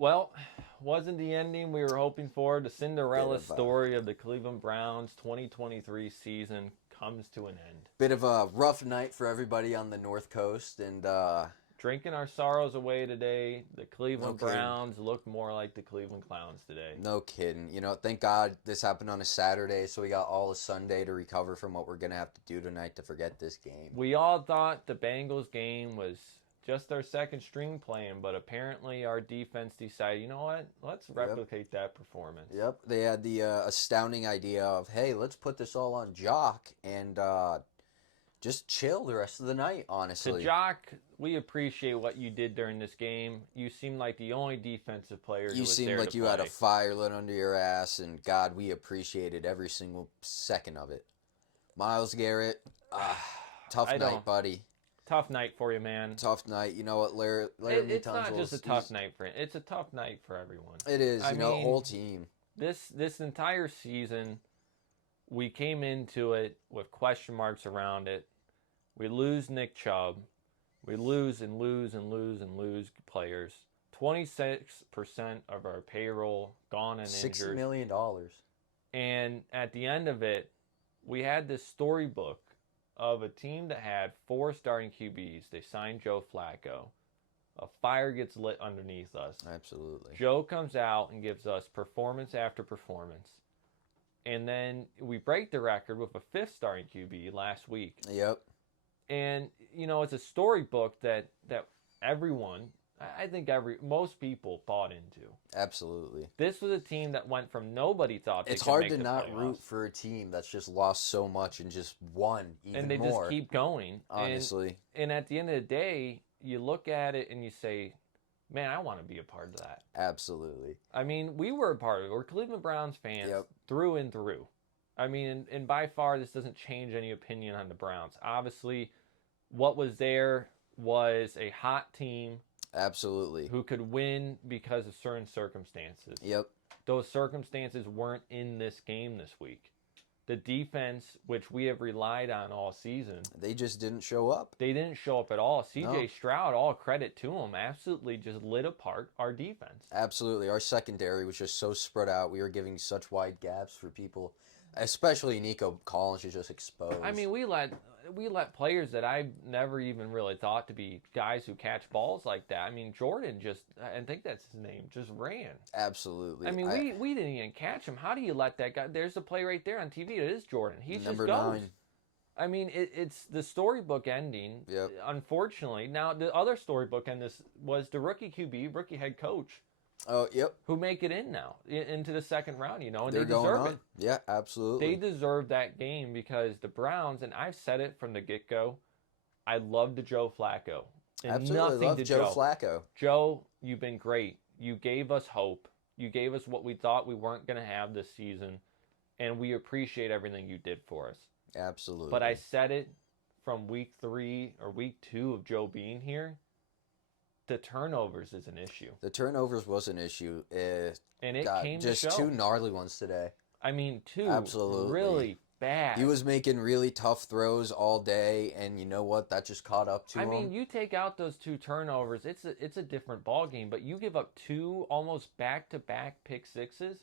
Well, wasn't the ending we were hoping for. The Bit Cinderella of story of the Cleveland Browns 2023 season comes to an end. a rough night for everybody on the North Coast, and Drinking our sorrows away today, the no Cleveland kidding, Browns look more like the Cleveland Clowns today. no kidding. Thank God this happened on a Saturday, so we got all of Sunday to recover from what we're gonna have to do tonight to forget this game. We all thought the Bengals game was just our second string playing, but apparently our defense decided, you know what? Let's Yep. replicate that performance. Yep, they had the astounding idea of, hey, let's put this all on Jock and just chill the rest of the night, To honestly. Jock, we appreciate what you did during this game. You seemed like the only defensive player who You was seemed there to like you had a play. fire lit under your ass, and God, we appreciated every single second of it. Miles Garrett, tough I night, don't. buddy. Tough night for you, man. Tough night. You know what, Laramie It's not just a Tunsil's, tough night for him. It's a tough night for everyone. it is, I whole mean, team. this entire season, we came into it with question marks around it. We lose Nick Chubb. We lose and lose and lose and lose players. 26% of our payroll gone and $60 injured. million. And at the end of it, we had this storybook of a team that had four starting QBs. They signed Joe Flacco. A fire gets lit underneath us. Absolutely. Joe comes out and gives us performance after performance. And then we break the record with a fifth starting QB last week. Yep. And, it's a storybook that everyone, I think most people bought into. Absolutely. This was a team that went from nobody thought they It's could hard make to the not playoffs. root for a team that's just lost so much and just won even And they more. just keep going. Honestly. And at the end of the day, you look at it and you say, man, I want to be a part of that. Absolutely. I mean, we were a part of it. We're Cleveland Browns fans Yep. through and through. I mean, and by far, this doesn't change any opinion on the Browns. Obviously, what was there was a hot team Absolutely. who could win because of certain circumstances. Yep. Those circumstances weren't in this game this week. The defense, which we have relied on all season, They just didn't show up. they didn't show up at all. CJ No. Stroud, all credit to him, absolutely just lit apart our defense. Absolutely. Our secondary was just so spread out. We were giving such wide gaps for people, especially Nico Collins, to just expose. I mean, we let players that I've never even really thought to be guys who catch balls like that. I mean, Jordan I think that's his name, just ran. Absolutely. I mean, we didn't even catch him. How do you let that guy? There's a play right there on TV. It is Jordan. He just Number goes. 9. I mean, it's the storybook ending. Yep. Unfortunately, now the other storybook end this was the rookie QB, rookie head coach, Oh, yep. who make it in now into the second round. And They're they going deserve on. it. Yeah, absolutely. They deserve that game because the Browns, and I've said it from the get-go, I love the Joe Flacco. And Absolutely. nothing Love to Joe Flacco. Joe, you've been great. You gave us hope. You gave us what we thought we weren't going to have this season, and we appreciate everything you did for us. Absolutely. But I said it from week 3 or week 2 of Joe being here, the turnovers is an issue. The turnovers was an issue. And it God, came just to show. 2 gnarly ones today. I mean, 2 Absolutely. really bad. He was making really tough throws all day, and you know what? That just caught up to him. I mean, you take out those 2 turnovers, it's a different ball game. But you give up 2 almost back-to-back pick sixes,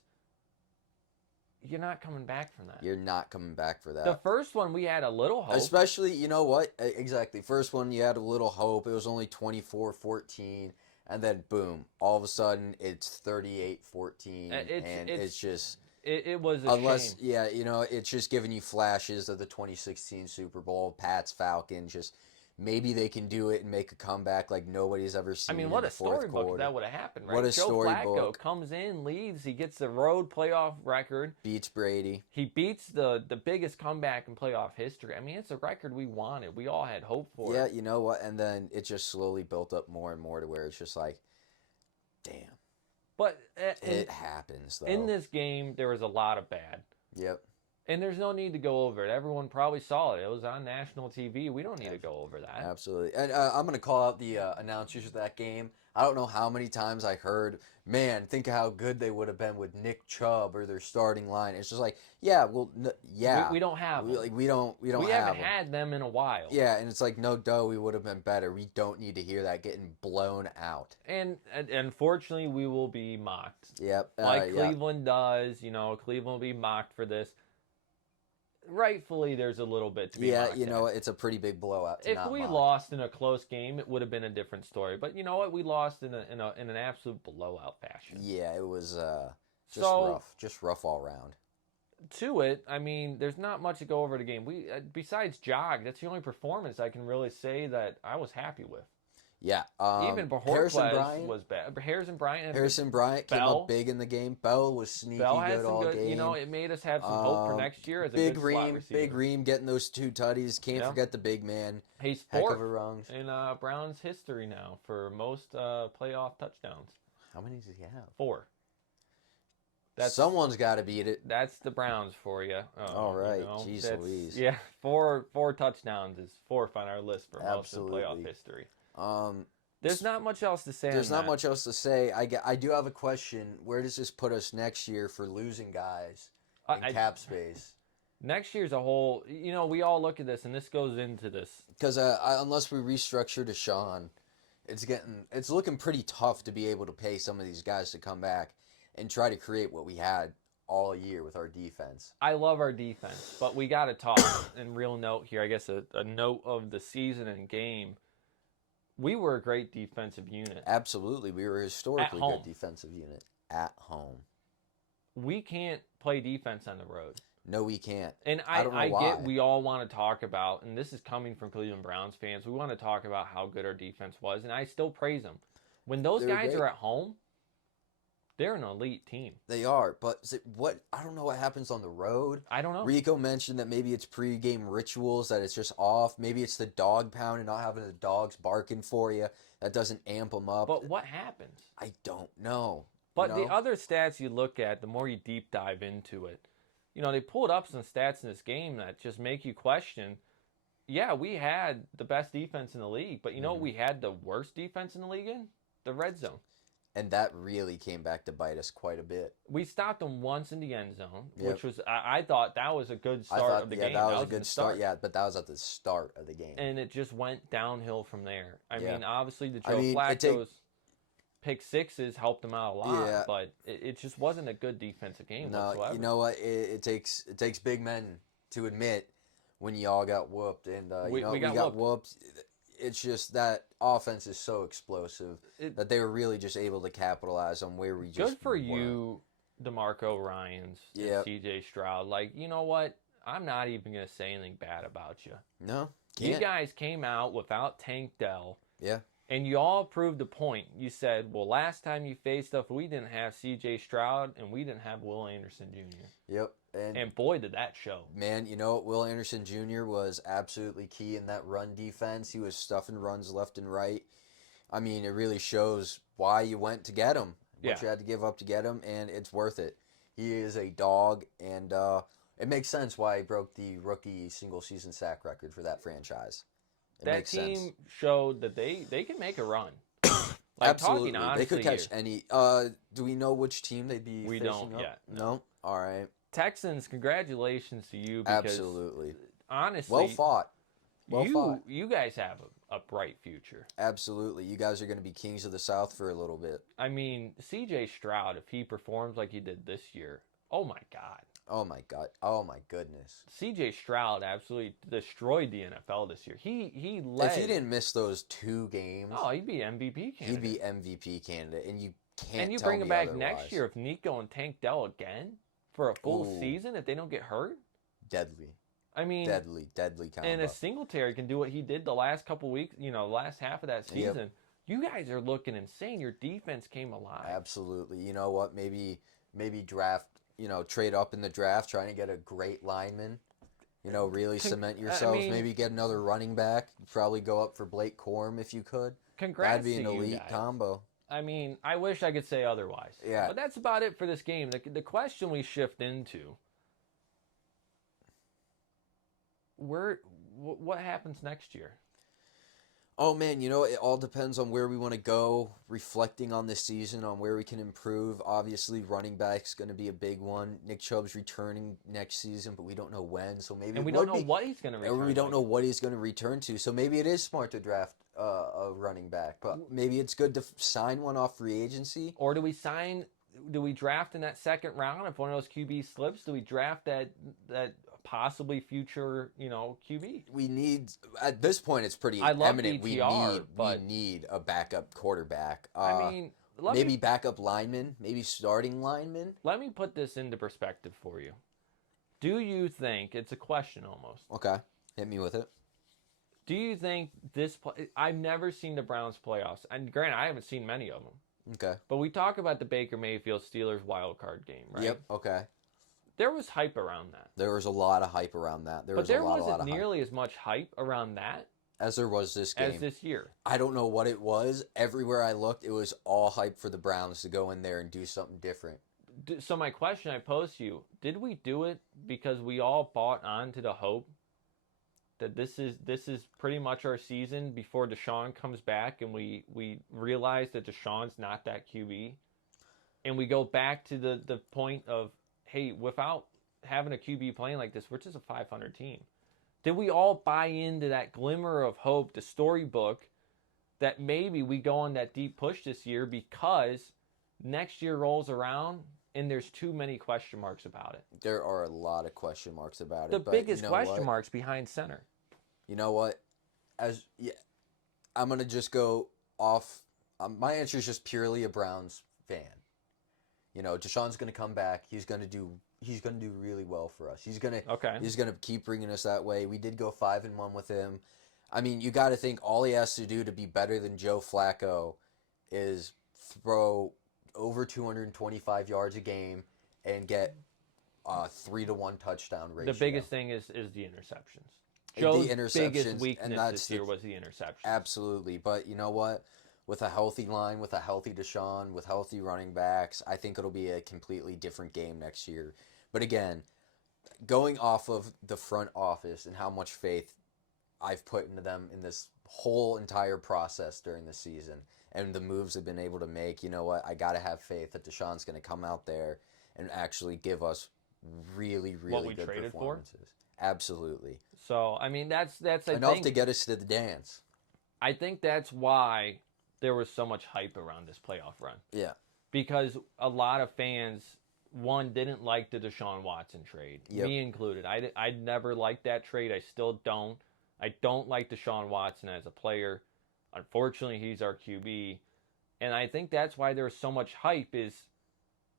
you're not coming back from that. You're not coming back for that. The first one, we had a little hope. Especially, you know what? Exactly. First one, you had a little hope. It was only 24-14. And then, boom, all of a sudden, it's 38-14. And it's just... It was a Unless, shame. yeah, it's just giving you flashes of the 2016 Super Bowl, Pats, Falcons, just maybe they can do it and make a comeback like nobody's ever seen. I mean, what in a the fourth storybook quarter. that would have happened, right? What a Joe storybook. Flacco comes in, leads, he gets the road playoff record. Beats Brady. He beats the biggest comeback in playoff history. I mean, it's a record we wanted. We all had hope for Yeah, it. you know what? And then it just slowly built up more and more to where it's just like, damn. But It happens, though. in this game, there was a lot of bad. Yep. And there's no need to go over it. Everyone probably saw it. It was on national TV. We don't need to go over that. Absolutely. And I'm going to call out the announcers of that game. I don't know how many times I heard, man, think of how good they would have been with Nick Chubb or their starting line. It's just like, yeah, well, yeah. We don't have them. We don't we have haven't them. had them in a while. Yeah, and it's like, no, duh, we would have been better. We don't need to hear that getting blown out. And unfortunately, we will be mocked. Yep. Like Cleveland does. Cleveland will be mocked for this. Rightfully, there's a little bit to be mocked at. It's a pretty big blowout. If we lost in a close game, it would have been a different story. But you know what? We lost in an absolute blowout fashion. Yeah, it was just rough all around. To it, I mean, there's not much to go over the game. We besides jog, that's the only performance I can really say that I was happy with. Yeah. Even Harrison Bryant was bad. Harrison Bryant came up big in the game. Bell was sneaky good all game. It made us have some hope for next year as a good slot receiver. Big Ream getting those 2 tutties. Can't forget the big man. He's fourth in Browns history now for most playoff touchdowns. How many does he have? 4. Someone's got to beat it. That's the Browns for you. All right. Jeez Louise. Yeah, 4 touchdowns is 4th on our list for most of playoff history. There's not much else to say. There's not much else to say. I do have a question. Where does this put us next year for losing guys in cap space? Next year's a whole. We all look at this, and this goes into this because unless we restructure Deshaun, it's looking pretty tough to be able to pay some of these guys to come back and try to create what we had all year with our defense. I love our defense, but we got to talk. And real note here, I guess a note of the season and game. We were a great defensive unit. Absolutely. We were a historically good defensive unit at home. We can't play defense on the road. No, we can't. And I get we all want to talk about, and this is coming from Cleveland Browns fans, we want to talk about how good our defense was, and I still praise them. When those guys are at home, they're an elite team. They are, but I don't know what happens on the road. I don't know. Rico mentioned that maybe it's pregame rituals, that it's just off. Maybe it's the dog pound and not having the dogs barking for you. That doesn't amp them up. But what happens? I don't know. But the other stats you look at, the more you deep dive into it, they pulled up some stats in this game that just make you question. Yeah, we had the best defense in the league, but you know what we had the worst defense in the league in? The red zone. And that really came back to bite us quite a bit. We stopped them once in the end zone, which was, I thought that was a good start of the game. That was a good start. Yeah, but that was at the start of the game. And it just went downhill from there. I mean, obviously the Joe Flacco's pick sixes helped them out a lot, but it just wasn't a good defensive game whatsoever. You know what? It takes big men to admit when you all got whooped. And we got whooped. It's just that offense is so explosive that they were really just able to capitalize on where we just good for you, DeMarco Ryans and C.J. Stroud. Like, you know what? I'm not even going to say anything bad about you. No, can't. You guys came out without Tank Dell. Yeah. And you all proved the point. You said, well, last time you faced us, we didn't have C.J. Stroud and we didn't have Will Anderson Jr. Yep. And boy, did that show. Man, Will Anderson Jr. was absolutely key in that run defense. He was stuffing runs left and right. I mean, it really shows why you went to get him. What you had to give up to get him, and it's worth it. He is a dog, and it makes sense why he broke the rookie single-season sack record for that franchise. That team showed that they can make a run. Absolutely. Talking honestly, they could catch any. Do we know which team they'd be We facing don't up? yet. No? All right. Texans, congratulations to you. Because absolutely. Honestly. Well fought. You guys have a bright future. Absolutely. You guys are going to be kings of the South for a little bit. I mean, C.J. Stroud, if he performs like he did this year, oh my God. Oh my God. Oh my goodness. C.J. Stroud absolutely destroyed the NFL this year. He led. If he didn't miss those 2 games. Oh, he'd be MVP candidate. He'd be MVP candidate. And you can't And you tell bring him me back otherwise. next year if Nico and Tank Dell again for a full season if they don't get hurt. Deadly. I mean, deadly combo. And if Singletary can do what he did the last couple weeks, last half of that season, you guys are looking insane. Your defense came alive. Absolutely. You know what? Maybe draft, trade up in the draft, trying to get a great lineman. Really cement yourselves. Maybe get another running back. Probably go up for Blake Corum if you could. Congrats. That'd be an elite combo. I mean, I wish I could say otherwise. Yeah. But that's about it for this game. The question we shift into, what happens next year? Oh man, it all depends on where we want to go. Reflecting on this season, on where we can improve. Obviously, running back's going to be a big one. Nick Chubb's returning next season, but we don't know when. So maybe And we don't know what he's going to return. We don't know what he's going to return to. So maybe it is smart to draft a running back, but maybe it's good to sign one off free agency. Or do we draft in that second round if one of those QB slips? Do we draft that possibly future, QB? We need, at this point, it's pretty eminent. We need a backup quarterback. Maybe backup lineman, maybe starting lineman. Let me put this into perspective for you. Do you think, it's a question almost. Okay, hit me with it. Do you think I've never seen the Browns playoffs, and granted, I haven't seen many of them. Okay. But we talk about the Baker Mayfield Steelers wild card game, right? Yep, okay. There was hype around that. There was a lot of hype around that. But there wasn't nearly as much hype around that as there was this game. As this year. I don't know what it was. Everywhere I looked, it was all hype for the Browns to go in there and do something different. So my question I pose to you, did we do it because we all bought onto the hope that this is pretty much our season before Deshaun comes back, and we realize that Deshaun's not that QB, and we go back to the point of, hey, without having a QB playing like this, we're just a 500 team. Did we all buy into that glimmer of hope, the storybook, that maybe we go on that deep push this year because next year rolls around and there's too many question marks about it? There are a lot of question marks about it. The biggest question marks behind center. You know what? I'm going to just go off. My answer is just purely a Browns fan. Deshaun's going to come back. He's going to do really well for us. He's going to keep bringing us that way. We did go 5-1 with him. I mean, you got to think all he has to do to be better than Joe Flacco is throw over 225 yards a game and get 3-to-1 touchdown ratio. The biggest thing is the interceptions. Joe's biggest weakness this year was the interceptions. Absolutely. But you know what? With a healthy line, with a healthy Deshaun, with healthy running backs, I think it'll be a completely different game next year. But again, going off of the front office and how much faith I've put into them in this whole entire process during the season and the moves they've been able to make, you know what? I got to have faith that Deshaun's going to come out there and actually give us really, really good performances. For? Absolutely. So, I mean, that's enough to get us to the dance. I think that's why there was so much hype around this playoff run. Yeah. Because a lot of fans, one, didn't like the Deshaun Watson trade. Yep. Me included. I never liked that trade. I still don't. I don't like Deshaun Watson as a player. Unfortunately, he's our QB. And I think that's why there's so much hype is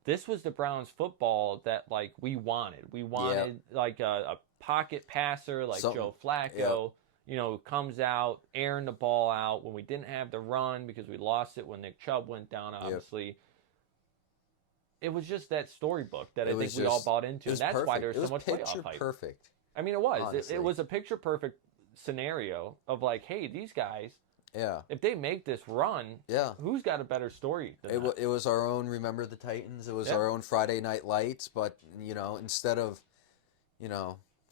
this was the Browns football that, like, we wanted. We wanted, like, a pocket passer like Joe Flacco. Yep. Comes out, airing the ball out when we didn't have the run because we lost it when Nick Chubb went down, obviously. Yep. It was just that storybook that I think we all bought into. And that's why there's so much playoff hype. Perfect. I mean, it was. It was a picture-perfect scenario of like, hey, these guys, if they make this run, who's got a better story than that? It was our own Remember the Titans. It was our own Friday Night Lights. But, instead of,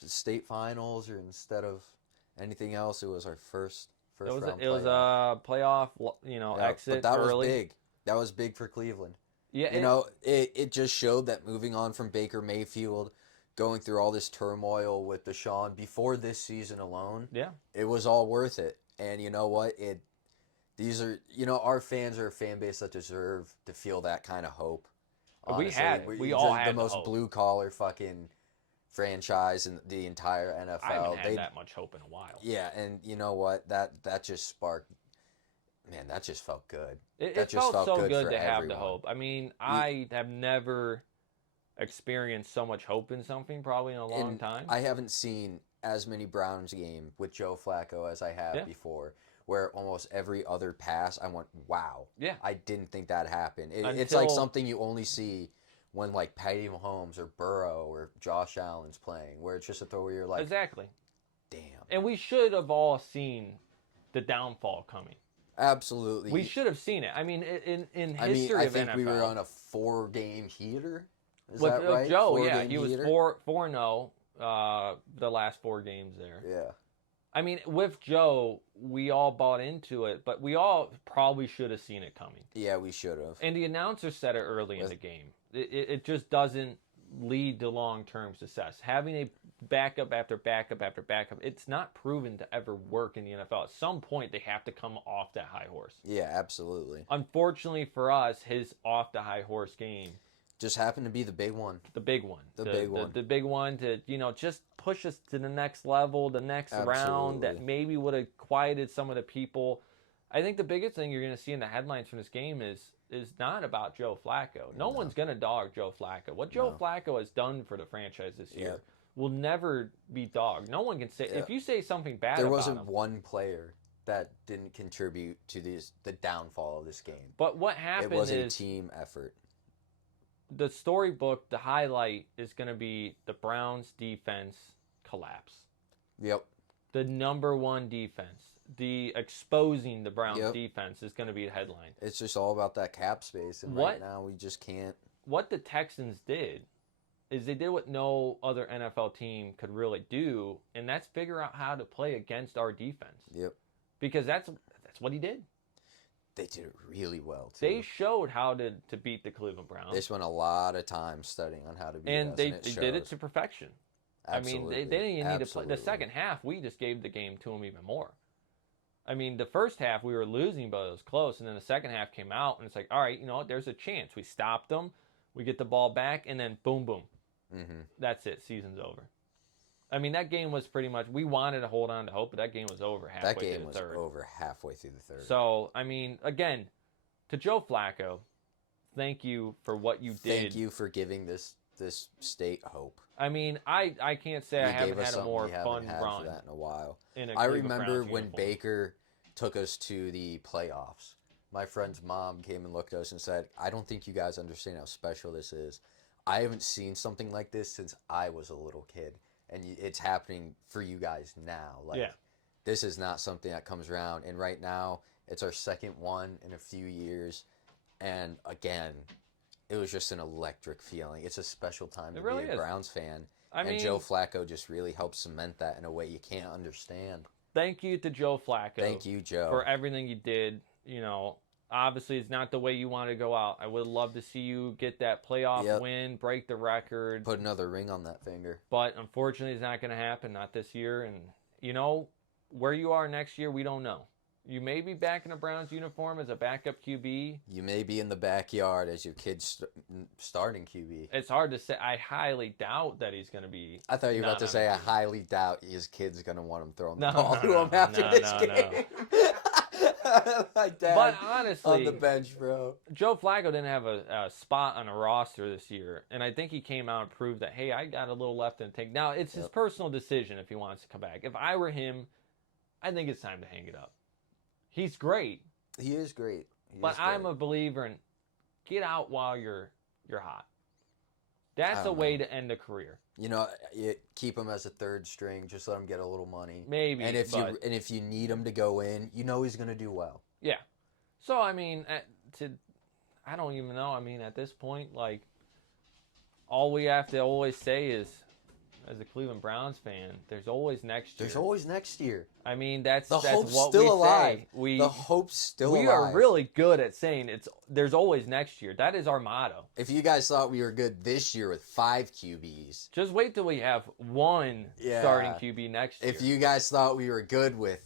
state finals or instead of anything else, it was our first round playoff. It was a playoff, exit. But that early. was big. That was big for Cleveland. Yeah, it just showed that moving on from Baker Mayfield, going through all this turmoil with Deshaun before this season alone, it was all worth it. And you know what? Our fans are a fan base that deserve to feel that kind of hope. Honestly. We all had the most blue collar fucking franchise in the entire NFL. I haven't had that much hope in a while. Yeah, and you know what? That just sparked. Man, that just felt good. It felt so good to have the hope. I mean, I have never experienced so much hope in something probably in a long time. I haven't seen as many Browns games with Joe Flacco as I have before, where almost every other pass I went, wow. Yeah. I didn't think that happened. It's like something you only see when like Patty Mahomes or Burrow or Josh Allen's playing, where it's just a throw where you're like, exactly. Damn. And we should have all seen the downfall coming. Absolutely. We should have seen it. I mean, in history of NFL. I think we were on a 4-game heater. Is with that right? Joe, he was 4-0 the last 4 games there. Yeah. I mean, with Joe, we all bought into it, but we all probably should have seen it coming. Yeah, we should have. And the announcer said it early in the game. It just doesn't lead to long-term success. Having a backup after backup after backup, it's not proven to ever work in the NFL. At some point, they have to come off that high horse. Yeah, absolutely. Unfortunately for us, his off the high horse game just happened to be the big one. The big one. The big one. The big one to, just push us to the next level, the next round that maybe would have quieted some of the people. I think the biggest thing you're going to see in the headlines from this game is not about Joe Flacco. No one's going to dog Joe Flacco. What Joe Flacco has done for the franchise this year will never be dogged. No one can say, if you say something bad there about wasn't him, one player that didn't contribute to the downfall of this game. But what happened is it was a team effort. The storybook, the highlight is going to be the Browns defense collapse. Yep. The number 1 defense. The exposing the Browns defense is going to be a headline. It's just all about that cap space, and right now we just can't. What the Texans did is they did what no other NFL team could really do, and that's figure out how to play against our defense. Yep. Because that's what he did. They did it really well, too. They showed how to beat the Cleveland Browns. They spent a lot of time studying on how to beat us, and they did it to perfection. Absolutely. I mean, they didn't even need to play. The second half, we just gave the game to them even more. I mean, the first half we were losing, but it was close. And then the second half came out, and it's like, all right, you know what? There's a chance. We stopped them. We get the ball back, and then boom, boom. Mm-hmm. That's it. Season's over. I mean, that game was pretty much, we wanted to hold on to hope, but that game was over halfway through the third. That game was over halfway through the third. So, I mean, again, to Joe Flacco, thank you for what you did. Thank you for giving this state hope. I mean, I can't say I haven't had a more fun run for that in a while. In I remember when Baker took us to the playoffs. My friend's mom came and looked at us and said, I don't think you guys understand how special this is. I haven't seen something like this since I was a little kid. And it's happening for you guys now. This is not something that comes around. And right now, it's our second one in a few years. And again, it was just an electric feeling. It's a special time to be a Browns fan. I mean, Joe Flacco just really helped cement that in a way you can't understand. Thank you to Joe Flacco. Thank you, Joe. For everything you did. Obviously it's not the way you want to go out. I would love to see you get that playoff win, break the record. Put another ring on that finger. But unfortunately it's not going to happen, not this year. And, where you are next year, we don't know. You may be back in a Browns uniform as a backup QB. You may be in the backyard as your kid's starting QB. It's hard to say. I highly doubt that he's going to be. I thought you were about to say I highly doubt his kid's going to want him throwing the ball to him after this game. My dad but honestly, on the bench, bro. Joe Flacco didn't have a spot on a roster this year, and I think he came out and proved that, hey, I got a little left in the tank. Now, it's his personal decision if he wants to come back. If I were him, I think it's time to hang it up. He's great. He is great. I'm a believer in get out while you're hot. That's a way to end a career. You keep him as a third string. Just let him get a little money. Maybe. And if you need him to go in, he's going to do well. Yeah. So I mean, I don't even know. I mean, at this point, all we have to always say is, as a Cleveland Browns fan, there's always next year. There's always next year. I mean, that's hope's what still we alive. Say. The hope's still alive. We are really good at saying there's always next year. That is our motto. If you guys thought we were good this year with 5 QBs, just wait till we have one starting QB next year. If you guys thought we were good with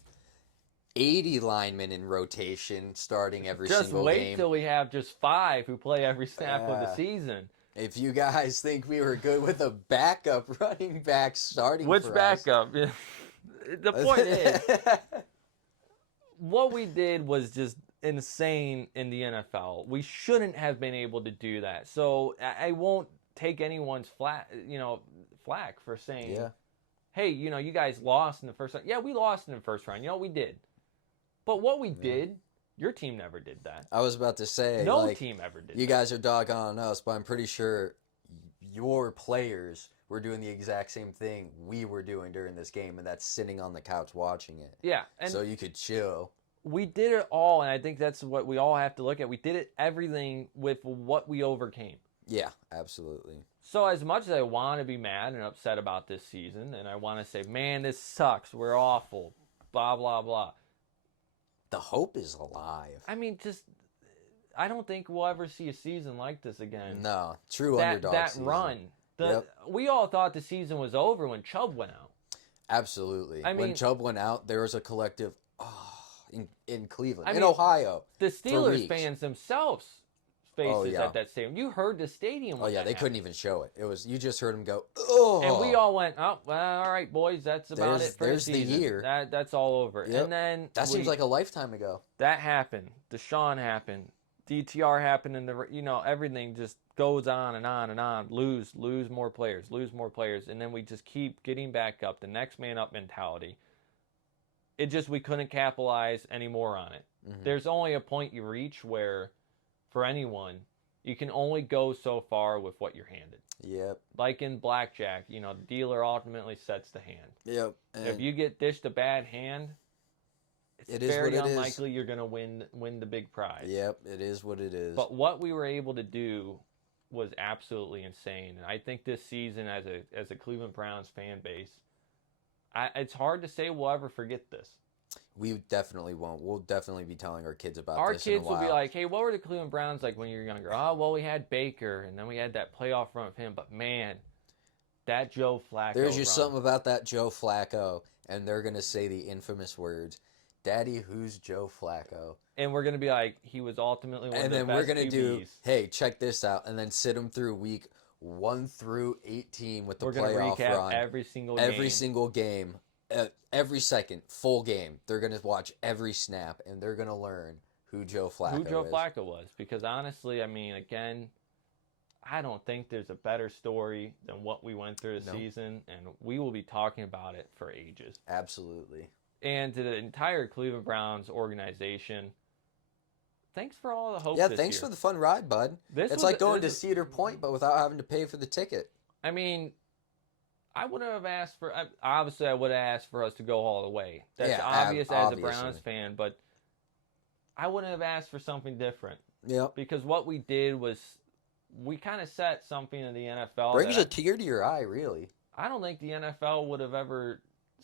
80 linemen in rotation starting every single game, just wait till we have just 5 who play every snap of the season. If you guys think we were good with a backup running back starting Which for backup? us. The point is, what we did was just insane in the NFL. We shouldn't have been able to do that. So I won't take anyone's flack for saying, hey, you guys lost in the first round. Yeah, we lost in the first round. We did. But what we did, your team never did that. I was about to say, no team ever did. You guys are doggone on us, but I'm pretty sure your players were doing the exact same thing we were doing during this game, and that's sitting on the couch watching it. Yeah, and so you could chill. We did it all, and I think that's what we all have to look at. We did everything with what we overcame. Yeah, absolutely. So as much as I want to be mad and upset about this season, and I want to say, man, this sucks, we're awful, blah, blah, blah. The hope is alive. I mean, just, I don't think we'll ever see a season like this again. No, true that, underdog that season. run. We all thought the season was over when Chubb went out. Absolutely. I mean, when Chubb went out, there was a collective, in Cleveland, I in mean, Ohio. The Steelers fans themselves faces at that stadium. You heard the stadium. Oh yeah, they happened. couldn't even show it. It was, you just heard them go, oh. And we all went, oh, well, all right, boys, that's about it for there's the season. year. That's all over. Yep. And then that seems like a lifetime ago. That happened. Deshaun happened. DTR happened, and everything just goes on and on and on. Lose more players, and then we just keep getting back up. The next man up mentality. We couldn't capitalize anymore on it. Mm-hmm. There's only a point you reach where, for anyone, you can only go so far with what you're handed. Yep. Like in blackjack, the dealer ultimately sets the hand. Yep. And if you get dished a bad hand, it's very unlikely you're going to win the big prize. Yep, it is what it is. But what we were able to do was absolutely insane. And I think this season, as a Cleveland Browns fan base, it's hard to say we'll ever forget this. We definitely won't. We'll definitely be telling our kids about our this in a kids while. will be like, hey, what were the Cleveland Browns like when you were younger? Oh, well, we had Baker, and then we had that playoff run with him. But, man, that Joe Flacco There's just something about that Joe Flacco, and they're going to say the infamous words, Daddy, who's Joe Flacco? And we're going to be like, he was ultimately one of the best QBs. And then we're going to do, hey, check this out, and then sit them through week 1 through 18 with the playoff run. We're going to recap every single game. Every second, full game. They're going to watch every snap, and they're going to learn who Joe Flacco was. Because honestly, I mean, again, I don't think there's a better story than what we went through the season, and we will be talking about it for ages. Absolutely. And to the entire Cleveland Browns organization, thanks for all the hope. Yeah, thanks for the fun ride, bud. It's like going to Cedar Point, but without having to pay for the ticket. I mean, I wouldn't have asked for. Obviously, I would have asked for us to go all the way. That's obvious as a Browns fan, but I wouldn't have asked for something different. Yeah. Because what we did was we kind of set something in the NFL. Brings a tear to your eye, really. I don't think the NFL would have ever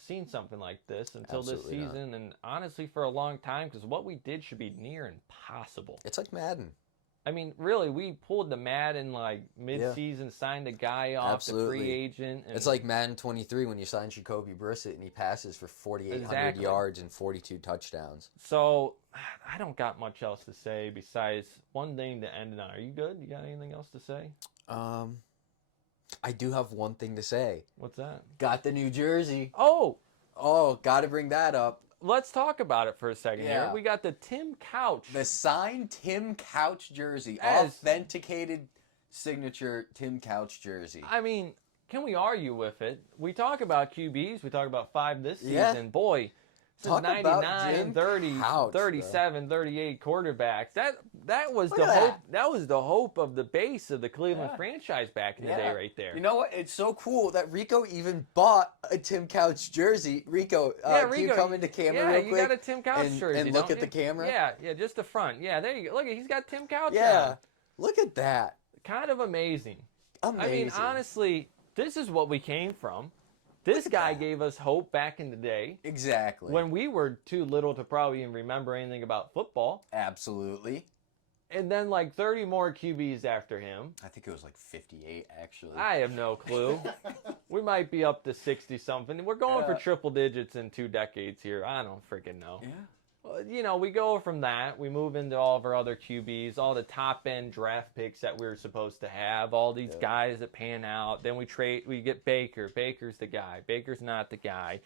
seen something like this until Absolutely this season, and honestly, for a long time, because what we did should be near impossible. It's like Madden. I mean, really, we pulled the Madden like mid-season, signed a guy off the free agent. And it's like Madden 23 when you sign Jacoby Brissett and he passes for 4,800 yards and 42 touchdowns. So I don't got much else to say besides one thing to end it on. Are you good? You got anything else to say? I do have one thing to say. What's that? Got the New Jersey. Oh, got to bring that up. Let's talk about it for a second here. We got the Tim Couch. The signed Tim Couch jersey. Authenticated signature Tim Couch jersey. I mean, can we argue with it? We talk about QBs. We talk about 5 this season. Boy, since 99, 30, Couch, 37, 38 quarterbacks. That was the hope. That was the hope of the base of the Cleveland franchise back in the day right there. You know what? It's so cool that Rico even bought a Tim Couch jersey. Rico, can you come into camera real quick? Yeah, you got a Tim Couch jersey. And look at the camera? Yeah, just the front. Yeah, there you go. Look, he's got Tim Couch on. Look at that. Kind of amazing. Amazing. I mean, honestly, this is what we came from. This guy gave us hope back in the day. Exactly. When we were too little to probably even remember anything about football. Absolutely. And then like 30 more QBs after him. I think it was like 58, actually. I have no clue. We might be up to 60-something. We're going for triple digits in 2 decades here. I don't freaking know. Yeah. Well, we go from that. We move into all of our other QBs, all the top-end draft picks that we were supposed to have, all these guys that pan out. Then we get Baker. Baker's the guy. Baker's not the guy.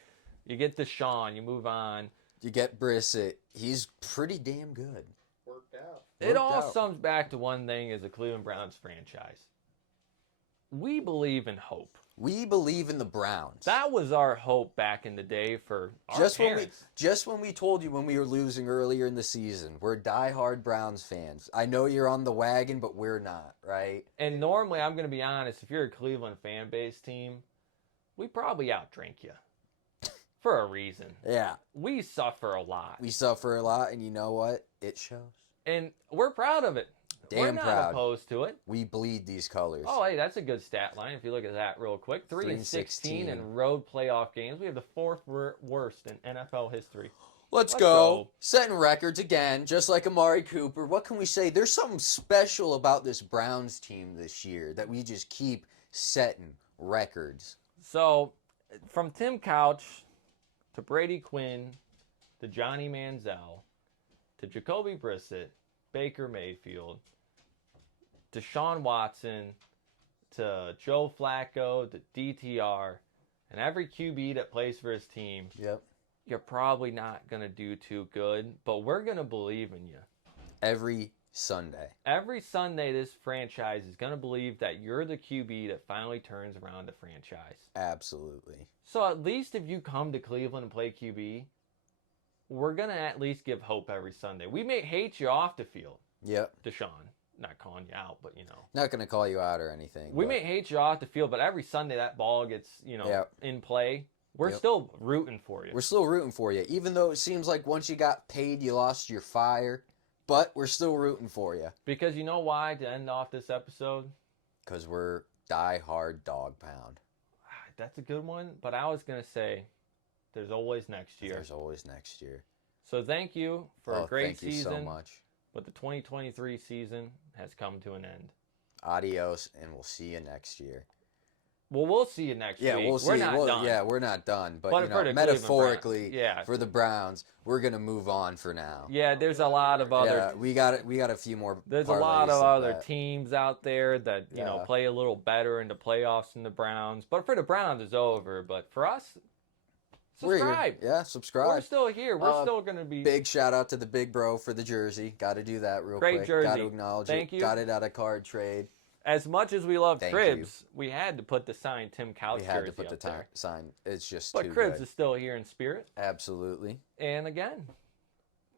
You get Deshaun. You move on. You get Brissett. He's pretty damn good. Worked out. It all sums back to one thing as a Cleveland Browns franchise. We believe in hope. We believe in the Browns. That was our hope back in the day for our parents. Just when we told you when we were losing earlier in the season, we're diehard Browns fans. I know you're on the wagon, but we're not, right? And normally, I'm going to be honest, if you're a Cleveland fan base team, we probably outdrink you. For a reason. Yeah. We suffer a lot. We suffer a lot, and you know what? It shows. And we're proud of it. Damn We're not proud. opposed to it. We bleed these colors. Oh, hey, that's a good stat line if you look at that real quick. 3-16 in road playoff games. We have the fourth worst in NFL history. Let's go. Setting records again, just like Amari Cooper. What can we say? There's something special about this Browns team this year that we just keep setting records. So, from Tim Couch to Brady Quinn to Johnny Manziel to Jacoby Brissett, Baker Mayfield, to Sean Watson, to Joe Flacco, to DTR, and every QB that plays for his team. Yep. You're probably not going to do too good, but we're going to believe in you. Every Sunday. Every Sunday, this franchise is going to believe that you're the QB that finally turns around the franchise. Absolutely. So at least if you come to Cleveland and play QB, we're going to at least give hope every Sunday. We may hate you off the field. Yep. Deshaun. Not calling you out, but, you know. Not going to call you out or anything. We may hate you off the field, but every Sunday that ball gets, you know, in play. We're still rooting for you. We're still rooting for you, even though it seems like once you got paid, you lost your fire. But we're still rooting for you. Because you know why, to end off this episode? Because we're die-hard dog pound. That's a good one, but I was going to say there's always next year. There's always next year. So thank you for a great season. Thank you so much. But the 2023 season has come to an end. Adios, and we'll see you next year. Well, we'll see you next week. We'll see. We're not done. Yeah, we're not done. But for you know, the metaphorically, yeah. for the Browns, we're gonna move on for now. Yeah, there's a lot of other. Yeah, we got a few more. There's a lot of other teams out there that you know play a little better in the playoffs than the Browns. But for the Browns, it's over. But for us, subscribe. Yeah, subscribe. We're still here. We're still gonna be. Big shout out to the big bro for the jersey. Got to do that real quick. Great jersey. Got to acknowledge Thank it. you. Got it out of card trade. As much as we love Cribs, we had to put the signed Tim Couch jersey up there. We had to put the sign. It's just But too Cribs good. is still here in spirit. Absolutely. And again,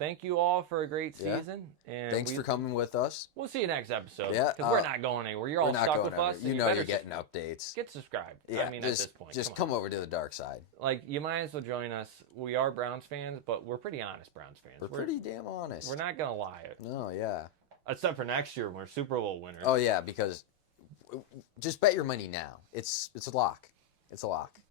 thank you all for a great season. And thanks for coming with us. We'll see you next episode. Yeah, because we're not going anywhere. You're all stuck with us. You know you're getting updates. Get subscribed. Yeah, I mean, at this point. Just come over to the dark side. Like, you might as well join us. We are Browns fans, but we're pretty honest Browns fans. We're pretty damn honest. We're not going to lie. No, yeah. Except for next year when we're Super Bowl winners. Oh, yeah, because just bet your money now. It's a lock. It's a lock.